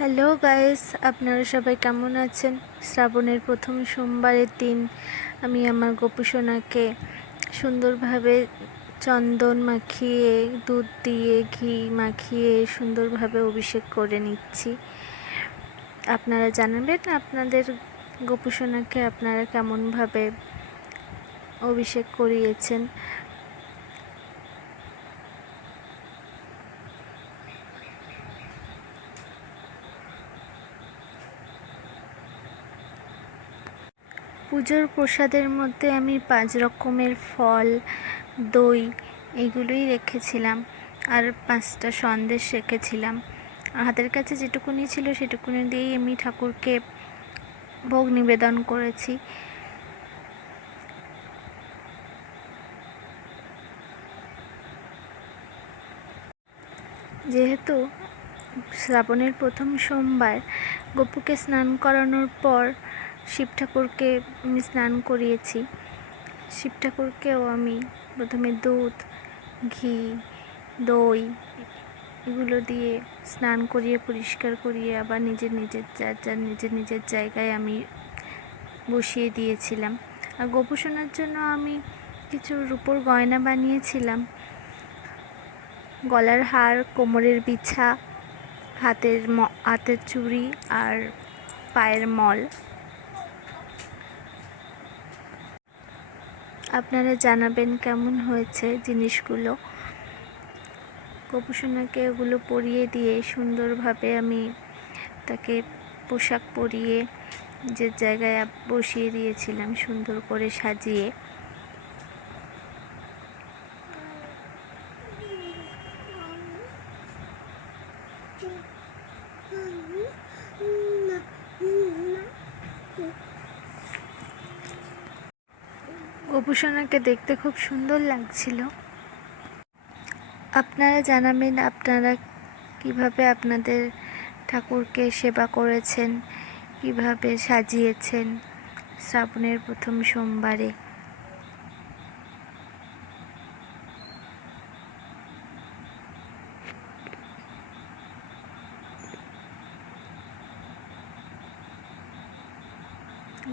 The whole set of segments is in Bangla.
হ্যালো গাইস, আপনারা সবাই কেমন আছেন? শ্রাবণের প্রথম সোমবারের দিন আমি আমার গোপু সোনাকে সুন্দরভাবে চন্দন মাখিয়ে, দুধ দিয়ে, ঘি মাখিয়ে সুন্দরভাবে অভিষেক করে নিচ্ছি। আপনারা জানাবেন আপনাদের গোপু সোনাকে আপনারা কেমনভাবে অভিষেক করিয়েছেন। পুজোর প্রসাদের মধ্যে আমি 5 রকমের ফল, দই এগুলোই রেখেছিলাম, আর 5টা সন্দেশ রেখেছিলাম। হাতের কাছে যেটুকুনি ছিল সেটুকুনি দিয়েই আমি ঠাকুরকে ভোগ নিবেদন করেছি। যেহেতু শ্রাবণের প্রথম সোমবার, গপুকে স্নান করানোর পর শিব ঠাকুরকে আমি স্নান করিয়েছি। শিব ঠাকুরকেও আমি প্রথমে দুধ, ঘি, দই এগুলো দিয়ে স্নান করিয়ে পরিষ্কার করিয়ে আবার নিজের নিজের জায়গায় আমি বসিয়ে দিয়েছিলাম। আর গোপু সোনার জন্য আমি কিছু রূপোর গয়না বানিয়েছিলাম, গলার হার, কোমরের বিছা, হাতের চুড়ি আর পায়ের মল। আপনারা জানাবেন কেমন হয়েছে জিনিসগুলো। গোপু সোনাকে ওগুলো পরিয়ে দিয়ে সুন্দরভাবে আমি তাকে পোশাক পরিয়ে যে জায়গায় বসিয়ে দিয়েছিলাম সুন্দর করে সাজিয়ে। গোপু সোনাকে দেখতে খুব সুন্দর লাগছিল। আপনারা জানাবেন আপনারা কিভাবে আপনাদের ঠাকুরকে সেবা করেছেন, কিভাবে সাজিয়েছেন শ্রাবণের প্রথম সোমবারে।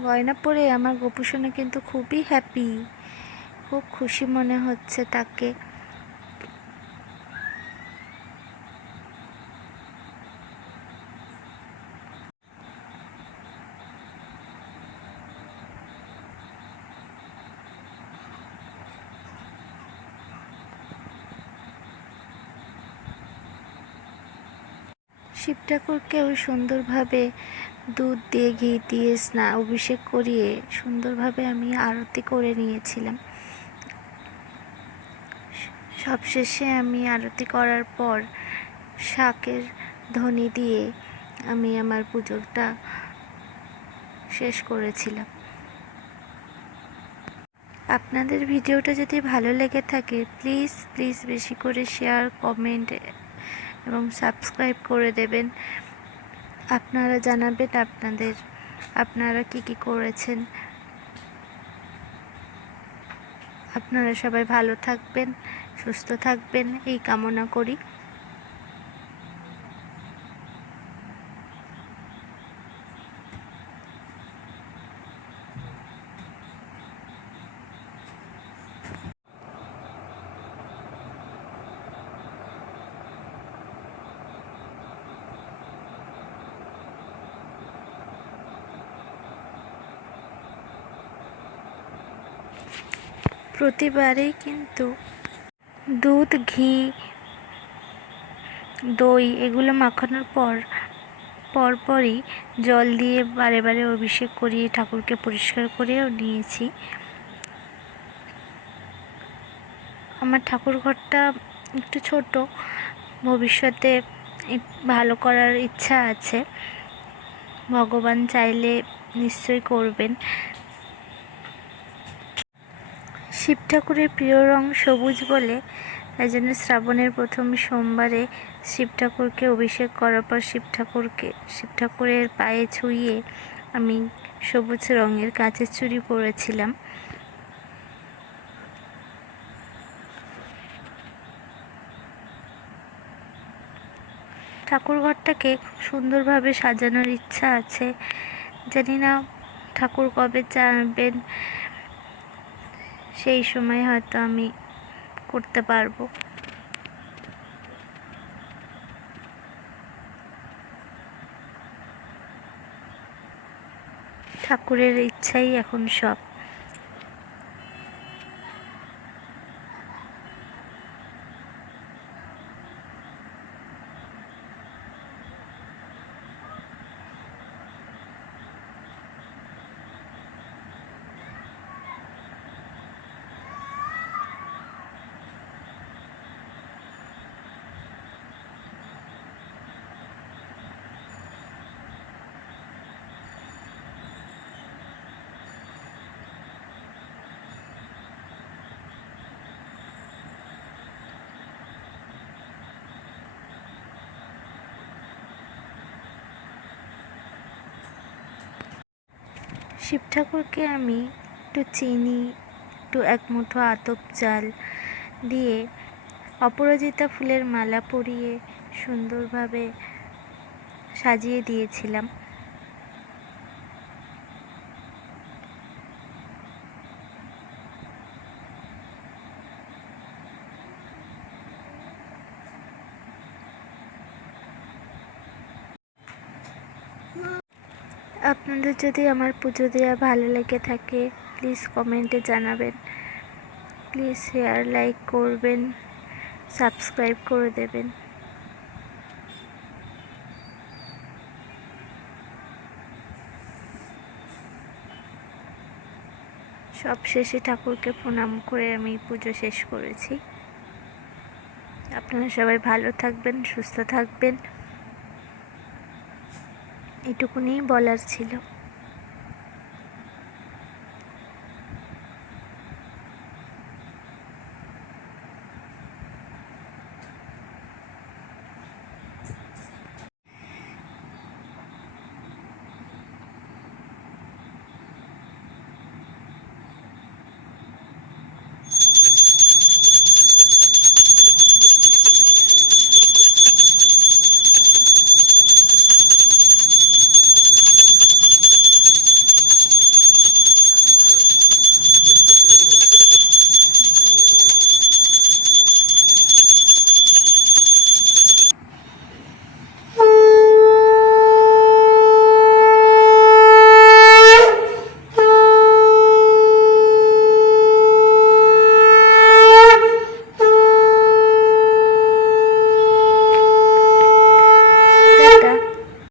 গয়না পরে আমার গোপু সোনা কিন্তু খুবই হ্যাপি, খুব খুশি মনে হচ্ছে তাকে। শিব ঠাকুরকেও সুন্দরভাবে দুধ দিয়ে, ঘি দিয়ে অভিষেক করিয়ে সুন্দরভাবে আমি আরতি করে নিয়েছিলাম। সবশেষে আমি আরতি করার পর শাঁখের ধ্বনি দিয়ে আমি আমার পুজোটা শেষ করেছিলাম। আপনাদের ভিডিওটা যদি ভালো লেগে থাকে প্লিজ বেশি করে শেয়ার, কমেন্ট এবং সাবস্ক্রাইব করে দেবেন। আপনারা জানাবেন আপনারা কি করেছেন। আপনারা সবাই ভালো থাকবেন, সুস্থ থাকবেন এই কামনা করি। প্রতিবারেই কিন্তু দুধ, ঘি, দই এগুলো মাখানোর পরপরই জল দিয়ে বারে অভিষেক করিয়ে ঠাকুরকে পরিষ্কার করেও নিয়েছি। আমার ঠাকুর ঘরটা একটু ছোট, ভবিষ্যতে ভালো করার ইচ্ছা আছে, ভগবান চাইলে নিশ্চয়ই করবেন। শিব ঠাকুরের প্রিয় রং সবুজ বলে তাই জন্য শ্রাবণের প্রথম সোমবারে শিব ঠাকুরকে অভিষেক করার পর শিব ঠাকুরের পায়ে ছুঁয়ে আমি সবুজ রঙের কাঁচের চুড়ি পরেছিলাম। ঠাকুর ঘরটাকে খুব সুন্দরভাবে সাজানোর ইচ্ছা আছে। জানি না ঠাকুর কবে চাইবেন, সেই সময় হয়তো আমি করতে পারবো। ঠাকুরের ইচ্ছাই এখন সব। শিব ঠাকুরকে আমি একটু চিনি, একটু এক মুঠো আতপ চাল দিয়ে অপরাজিতা ফুলের মালা পরিয়ে সুন্দরভাবে সাজিয়ে দিয়েছিলাম। আপনাদের যদি আমার পুজো দেওয়া ভালো লেগে থাকে প্লিজ কমেন্টে জানাবেন। প্লিজ শেয়ার, লাইক করবেন, সাবস্ক্রাইব করে দেবেন। সব শেষে ঠাকুরকে প্রণাম করে আমি পুজো শেষ করেছি। আপনারা সবাই ভালো থাকবেন, সুস্থ থাকবেন, এটুকুনি বলার ছিল।